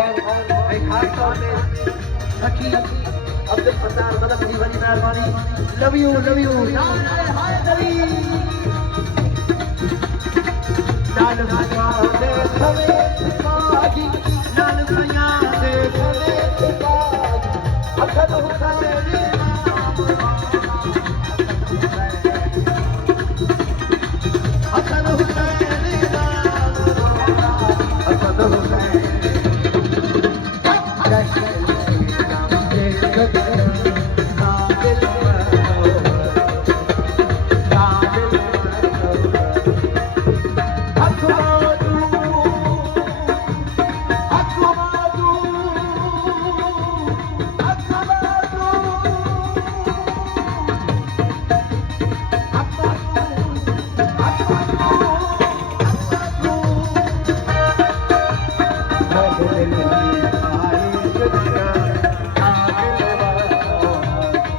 और खास तौर पे सखी अब्दुल फत्तार मदद की बड़ी मेहरबानी। लव यू हाय गली लाल भगवा दे सवे सिपाही लाल भैया दे सवे सिपाही अखद हुसैन